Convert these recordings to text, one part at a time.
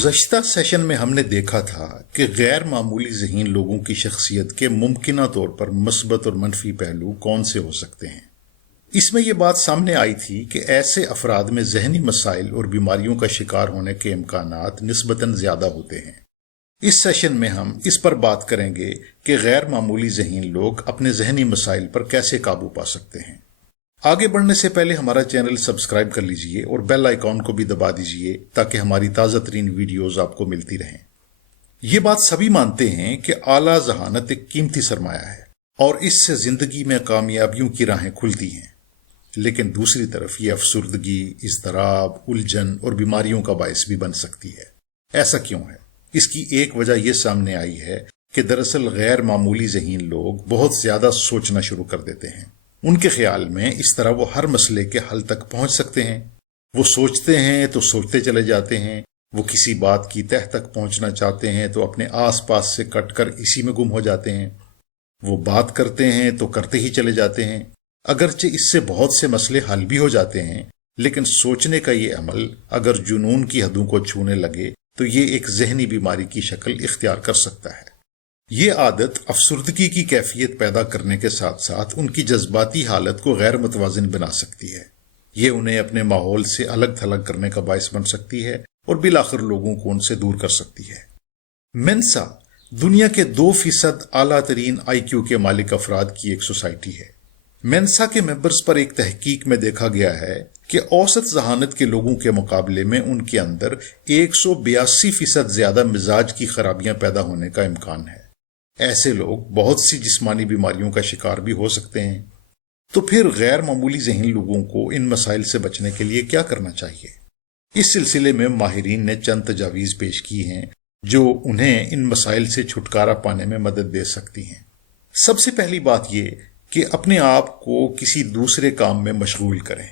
گزشتہ سیشن میں ہم نے دیکھا تھا کہ غیر معمولی ذہین لوگوں کی شخصیت کے ممکنہ طور پر مثبت اور منفی پہلو کون سے ہو سکتے ہیں۔ اس میں یہ بات سامنے آئی تھی کہ ایسے افراد میں ذہنی مسائل اور بیماریوں کا شکار ہونے کے امکانات نسبتاً زیادہ ہوتے ہیں۔ اس سیشن میں ہم اس پر بات کریں گے کہ غیر معمولی ذہین لوگ اپنے ذہنی مسائل پر کیسے قابو پا سکتے ہیں۔ آگے بڑھنے سے پہلے ہمارا چینل سبسکرائب کر لیجئے اور بیل آئیکن کو بھی دبا دیجئے تاکہ ہماری تازہ ترین ویڈیوز آپ کو ملتی رہیں۔ یہ بات سبھی مانتے ہیں کہ اعلیٰ ذہانت ایک قیمتی سرمایہ ہے اور اس سے زندگی میں کامیابیوں کی راہیں کھلتی ہیں، لیکن دوسری طرف یہ افسردگی، اضطراب، الجھن اور بیماریوں کا باعث بھی بن سکتی ہے۔ ایسا کیوں ہے؟ اس کی ایک وجہ یہ سامنے آئی ہے کہ دراصل غیر معمولی ذہین لوگ بہت زیادہ سوچنا شروع کر دیتے ہیں۔ ان کے خیال میں اس طرح وہ ہر مسئلے کے حل تک پہنچ سکتے ہیں۔ وہ سوچتے ہیں تو سوچتے چلے جاتے ہیں، وہ کسی بات کی تہ تک پہنچنا چاہتے ہیں تو اپنے آس پاس سے کٹ کر اسی میں گم ہو جاتے ہیں، وہ بات کرتے ہیں تو کرتے ہی چلے جاتے ہیں۔ اگرچہ اس سے بہت سے مسئلے حل بھی ہو جاتے ہیں، لیکن سوچنے کا یہ عمل اگر جنون کی حدوں کو چھونے لگے تو یہ ایک ذہنی بیماری کی شکل اختیار کر سکتا ہے۔ یہ عادت افسردگی کی کیفیت پیدا کرنے کے ساتھ ساتھ ان کی جذباتی حالت کو غیر متوازن بنا سکتی ہے۔ یہ انہیں اپنے ماحول سے الگ تھلگ کرنے کا باعث بن سکتی ہے اور بالآخر لوگوں کو ان سے دور کر سکتی ہے۔ مینسا دنیا کے 2% اعلیٰ ترین آئی کیو کے مالک افراد کی ایک سوسائٹی ہے۔ مینسا کے ممبرز پر ایک تحقیق میں دیکھا گیا ہے کہ اوسط ذہانت کے لوگوں کے مقابلے میں ان کے اندر 182% زیادہ مزاج کی خرابیاں پیدا ہونے کا امکان ہے۔ ایسے لوگ بہت سی جسمانی بیماریوں کا شکار بھی ہو سکتے ہیں۔ تو پھر غیر معمولی ذہین لوگوں کو ان مسائل سے بچنے کے لیے کیا کرنا چاہیے؟ اس سلسلے میں ماہرین نے چند تجاویز پیش کی ہیں جو انہیں ان مسائل سے چھٹکارا پانے میں مدد دے سکتی ہیں۔ سب سے پہلی بات یہ کہ اپنے آپ کو کسی دوسرے کام میں مشغول کریں۔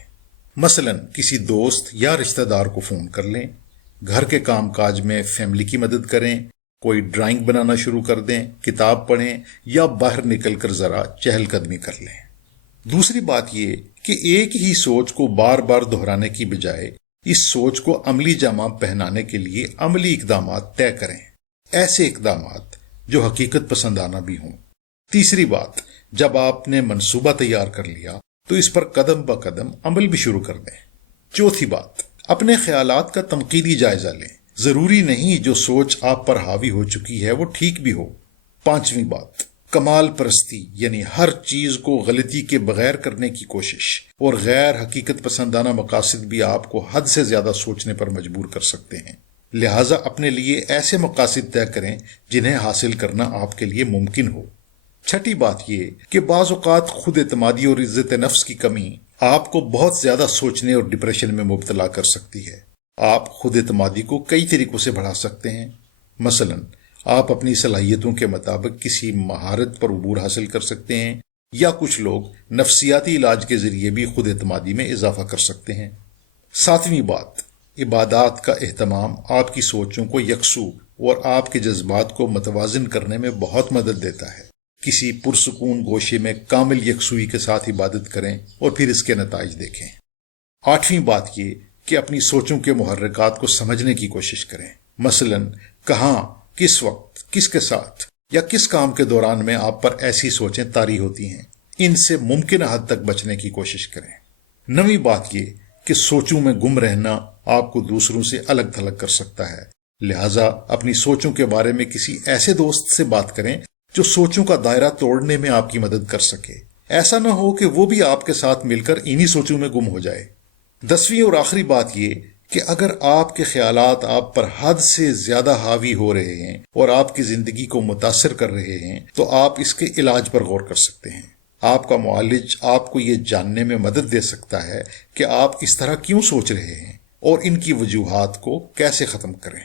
مثلا کسی دوست یا رشتہ دار کو فون کر لیں، گھر کے کام کاج میں فیملی کی مدد کریں، کوئی ڈرائنگ بنانا شروع کر دیں، کتاب پڑھیں یا باہر نکل کر ذرا چہل قدمی کر لیں۔ دوسری بات یہ کہ ایک ہی سوچ کو بار بار دہرانے کی بجائے اس سوچ کو عملی جامہ پہنانے کے لیے عملی اقدامات طے کریں، ایسے اقدامات جو حقیقت پسندانہ بھی ہوں۔ تیسری بات، جب آپ نے منصوبہ تیار کر لیا تو اس پر قدم بہ قدم عمل بھی شروع کر دیں۔ چوتھی بات، اپنے خیالات کا تنقیدی جائزہ لیں۔ ضروری نہیں جو سوچ آپ پر حاوی ہو چکی ہے وہ ٹھیک بھی ہو۔ پانچویں بات، کمال پرستی یعنی ہر چیز کو غلطی کے بغیر کرنے کی کوشش اور غیر حقیقت پسندانہ مقاصد بھی آپ کو حد سے زیادہ سوچنے پر مجبور کر سکتے ہیں۔ لہٰذا اپنے لیے ایسے مقاصد طے کریں جنہیں حاصل کرنا آپ کے لیے ممکن ہو۔ چھٹی بات یہ کہ بعض اوقات خود اعتمادی اور عزت نفس کی کمی آپ کو بہت زیادہ سوچنے اور ڈپریشن میں مبتلا کر سکتی ہے۔ آپ خود اعتمادی کو کئی طریقوں سے بڑھا سکتے ہیں۔ مثلا آپ اپنی صلاحیتوں کے مطابق کسی مہارت پر عبور حاصل کر سکتے ہیں، یا کچھ لوگ نفسیاتی علاج کے ذریعے بھی خود اعتمادی میں اضافہ کر سکتے ہیں۔ ساتویں بات، عبادات کا اہتمام آپ کی سوچوں کو یکسو اور آپ کے جذبات کو متوازن کرنے میں بہت مدد دیتا ہے۔ کسی پرسکون گوشے میں کامل یکسوئی کے ساتھ عبادت کریں اور پھر اس کے نتائج دیکھیں۔ آٹھویں بات یہ کہ اپنی سوچوں کے محرکات کو سمجھنے کی کوشش کریں۔ مثلا کہاں، کس وقت، کس کے ساتھ یا کس کام کے دوران میں آپ پر ایسی سوچیں طاری ہوتی ہیں، ان سے ممکنہ حد تک بچنے کی کوشش کریں۔ نویں بات یہ کہ سوچوں میں گم رہنا آپ کو دوسروں سے الگ تھلگ کر سکتا ہے، لہٰذا اپنی سوچوں کے بارے میں کسی ایسے دوست سے بات کریں جو سوچوں کا دائرہ توڑنے میں آپ کی مدد کر سکے۔ ایسا نہ ہو کہ وہ بھی آپ کے ساتھ مل کر انہی سوچوں میں گم ہو جائے۔ 10ویں اور آخری بات یہ کہ اگر آپ کے خیالات آپ پر حد سے زیادہ حاوی ہو رہے ہیں اور آپ کی زندگی کو متاثر کر رہے ہیں تو آپ اس کے علاج پر غور کر سکتے ہیں۔ آپ کا معالج آپ کو یہ جاننے میں مدد دے سکتا ہے کہ آپ اس طرح کیوں سوچ رہے ہیں اور ان کی وجوہات کو کیسے ختم کریں۔